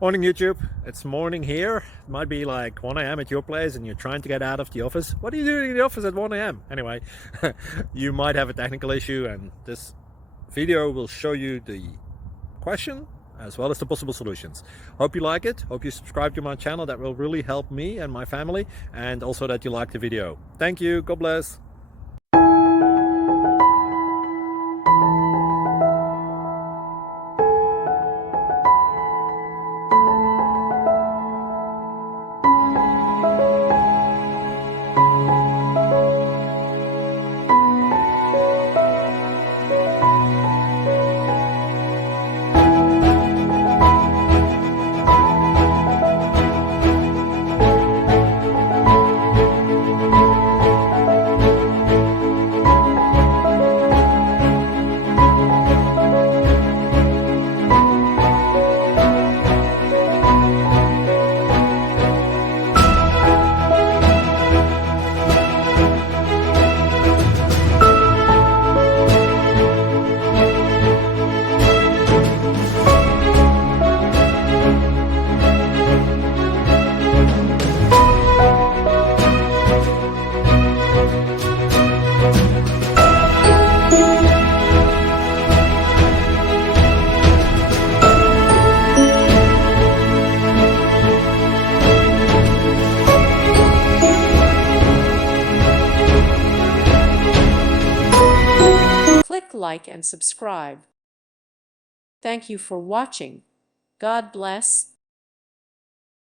Morning YouTube, it's morning here. It might be like 1 a.m. at your place and you're trying to get out of the office. What are you doing in the office at 1 a.m.? Anyway, you might have a technical issue and this video will show you the question as well as the possible solutions. Hope you like it, hope you subscribe to my channel. That will really help me and my family, and also that you like the video. Thank you, God bless. Click like and subscribe. Thank you for watching. God bless.